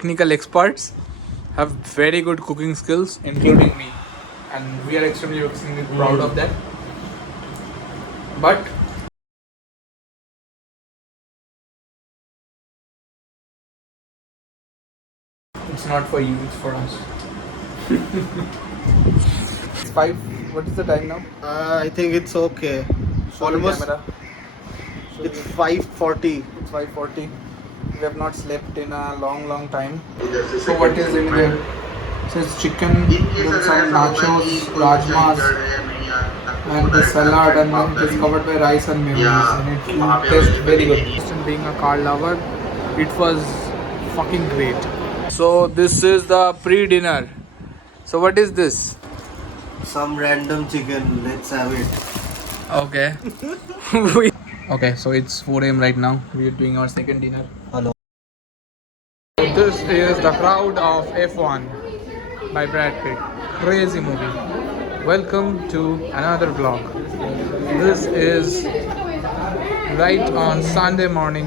Technical experts have very good cooking skills, including me, and we are extremely proud of that. But it's not for you; it's for us. It's five. What is the time now? I think it's okay. Show the Almost. camera. It's 5:40. It's 5:40. We have not slept in a long time. So what is in there? It says chicken with some nachos, rajmas, and the salad, and then it is covered by rice and mayonnaise, and it tastes very good. And being a car lover, it was fucking great. So this is the pre-dinner. So what is this? Some random chicken. Let's have it. Okay. Okay, so it's 4 a.m. right now. We are doing our second dinner. Hello. This is The Crowd of F1 by Brad Pitt. Crazy movie. Welcome to another vlog. This is right on Sunday morning.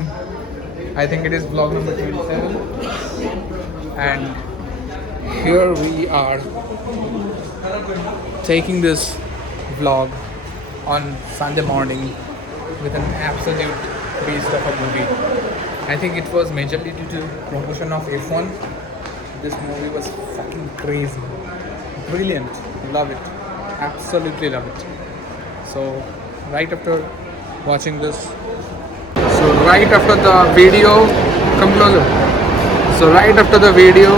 I think it is vlog number 27. And here we are taking this vlog on Sunday morning with an absolute beast of a movie. I think it was majorly due to promotion of F1. This movie was fucking crazy, brilliant, love it, absolutely love it. So right after watching this, so right after the video, come closer. So right after the video,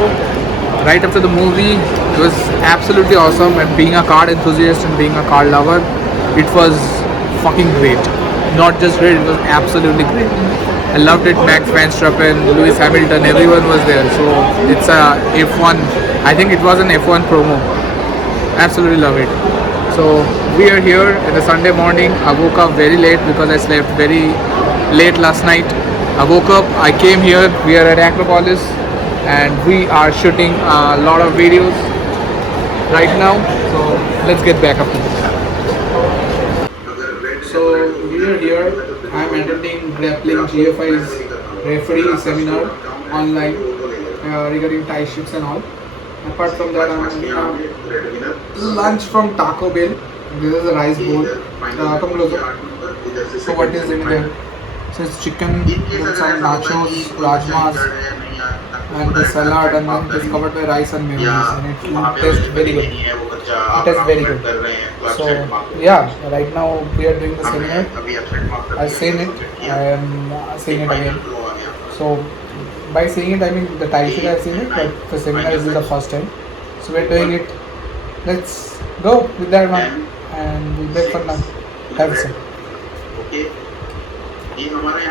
right after the movie, it was absolutely awesome. And being a car enthusiast and being a car lover, it was fucking great. Not just great, it was absolutely great. I loved it. Max Verstappen, Lewis Hamilton, everyone was there. So it's a F1. I think it was an F1 promo. Absolutely love it. So we are here in the Sunday morning. I woke up very late because I slept very late last night. I woke up, I came here. We are at Acropolis and we are shooting a lot of videos right now. So let's get back up to this. So we are here. I am attending grappling GFI's referee seminar online regarding tie shifts and all. Apart from that, I'm having lunch from Taco Bell. This is a rice bowl. Come closer. So what is in there? It says chicken with some nachos, rajmas, and the salad, and then it is covered by rice and mayonnaise, and it tastes very good. It tastes very good. So yeah, right now we are doing the seminar. I've seen it. I am seeing it again. So by seeing it, I mean the tie sheet I've seen it, but the seminar is the first time. So we're doing it. Let's go with that one, and we'll make fun now. Have some.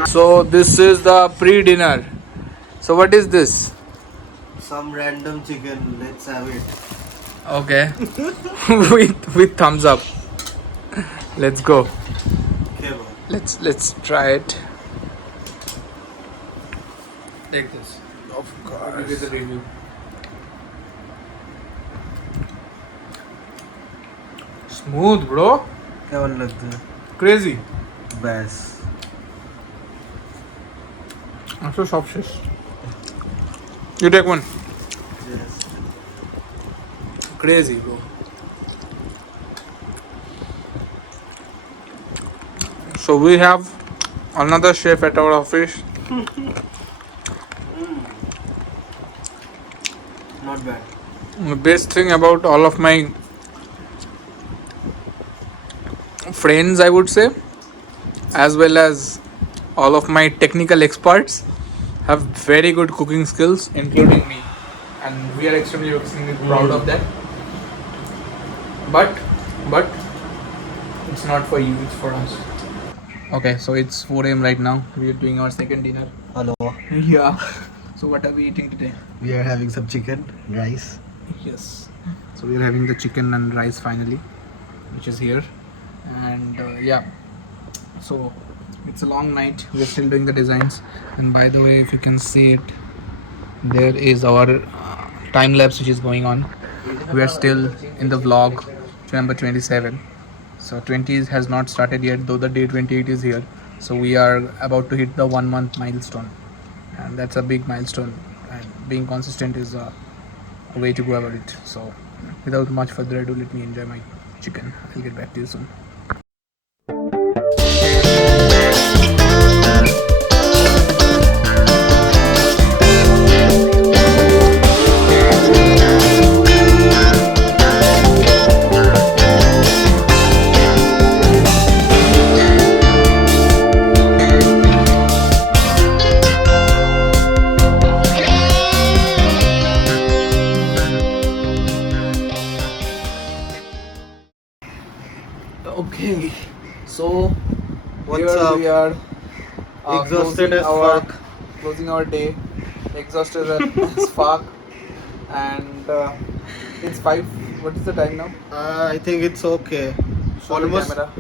So this is the pre-dinner. So what is this? Some random chicken. Let's have it. Okay. with thumbs up. Let's go. Okay, bro. Let's try it. Take this. Of I'll give you the review. Smooth, bro. Cavern लगता है? Crazy. Best. After soft fish. You take one. Yes. Crazy, bro. So we have another chef at our office. Not bad. The best thing about all of my friends, I would say, as well as all of my technical experts, have very good cooking skills, including me, and we are extremely proud of that. But it's not for you; it's for us. Okay, so it's 4 a.m. right now. We are doing our second dinner. Hello. Yeah. So what are we eating today? We are having some chicken, rice. Yes. So we're having the chicken and rice finally, which is here, and yeah. So it's a long night. We're still doing the designs, and by the way, if you can see it, there is our time lapse which is going on. We are still in the vlog number 27. So 20 has not started yet, though the day 28 is here. So we are about to hit the 1 month milestone, and that's a big milestone. And being consistent is a way to go about it. So without much further ado, let me enjoy my chicken. I'll get back to you soon. Okay, so What's here up? we are, Exhausted closing as our fuck. closing our day, exhausted as fuck, and it's five. What is the time now? I think it's okay. Show the Almost. camera.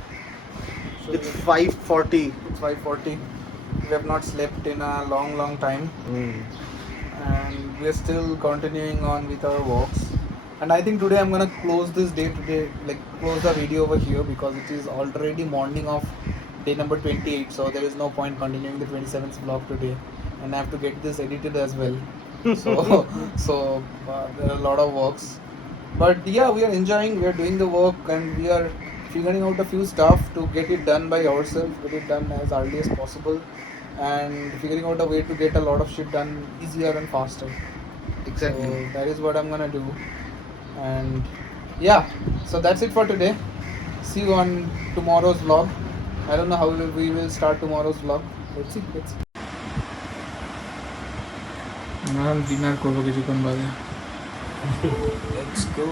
Show It's the, 5:40. it's 5:40. We have not slept in a long time, and we are still continuing on with our walks. And I think today I'm gonna close this day today, like close the video over here because it is already morning of day number 28. So there is no point continuing the 27th vlog today, and I have to get this edited as well. So there are a lot of works, but yeah, we are enjoying. We are doing the work, and we are figuring out a few stuff to get it done by ourselves, get it done as early as possible, and figuring out a way to get a lot of shit done easier and faster. So Exactly. that is what I'm gonna do. And yeah, so that's it for today. See you on tomorrow's vlog. I don't know how we will start tomorrow's vlog. Let's see. আমরা dinner করবো কিছুক্ষণ বাদে। Let's go.